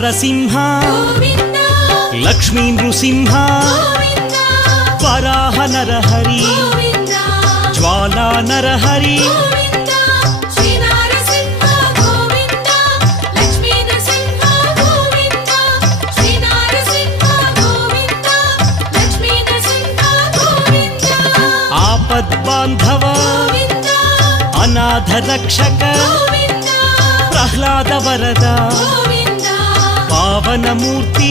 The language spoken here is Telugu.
నారసింహ లక్ష్మీ నృసింహ వరాహ నరహరి జ్వాలా నరహరి ఆపద్బాంధవ అనాథ రక్షక ప్రహ్లాద వరద పావనమూర్తి